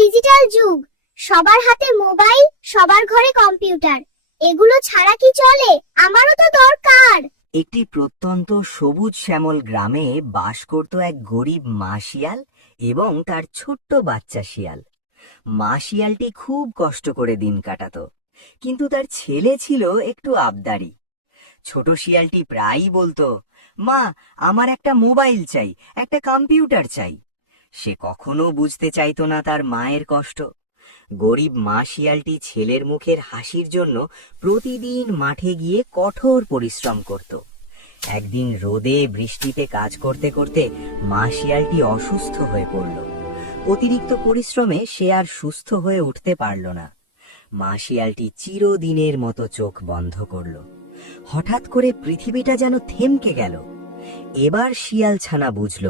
Digital যুগ, সবার হাতে মোবাইল, সবার ঘরে কম্পিউটার। এগুলো ছাড়া কি চলে? আমারও তো দরকার। একটি প্রত্যন্ত সবুজ শ্যামল গ্রামে বাস করত এক গরিব মা শিয়াল এবং তার ছোট্ট বাচ্চা শিয়াল। মা শিয়ালটি খুব কষ্ট করে দিন কাটাতো, কিন্তু তার ছেলে ছিল একটু আবদারি। ছোট শিয়ালটি প্রায়ই বলতো, মা, আমার একটা মোবাইল চাই, একটা কম্পিউটার চাই। সে কখনো বুঝতে চাইতো না তার মায়ের কষ্ট। গরিব মা শিয়ালটি ছেলের মুখের হাসির জন্য প্রতিদিন মাঠে গিয়ে কঠোর পরিশ্রম করত। একদিন রোদে বৃষ্টিতে কাজ করতে করতে মা শিয়ালটি অসুস্থ হয়ে পড়ল। অতিরিক্ত পরিশ্রমে সে আর সুস্থ হয়ে উঠতে পারল না। মা শিয়ালটি চিরদিনের মতো চোখ বন্ধ করল। হঠাৎ করে পৃথিবীটা যেন থমকে গেল। এবার শিয়াল ছানা বুঝল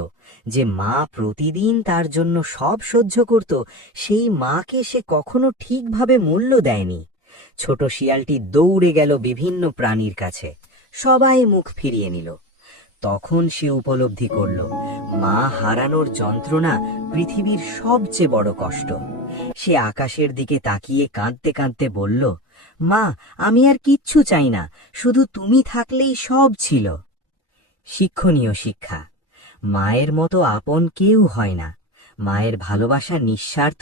যে মা প্রতিদিন তার জন্য সব সহ্য করত, সেই মাকে সে কখনো ঠিকভাবে মূল্য দেয়নি। ছোট শিয়ালটি দৌড়ে গেল বিভিন্ন প্রাণীর কাছে। সবাই মুখ ফিরিয়ে নিল। তখন সে উপলব্ধি করল, মা হারানোর যন্ত্রণা পৃথিবীর সবচেয়ে বড় কষ্ট। সে আকাশের দিকে তাকিয়ে কাঁদতে কাঁদতে বলল, মা, আমি আর কিচ্ছু চাই না, শুধু তুমি থাকলেই সব ছিল। শিক্ষণীয় শিক্ষা: মায়ের মতো আপন কেউ হয় না। মায়ের ভালোবাসা নিঃস্বার্থ।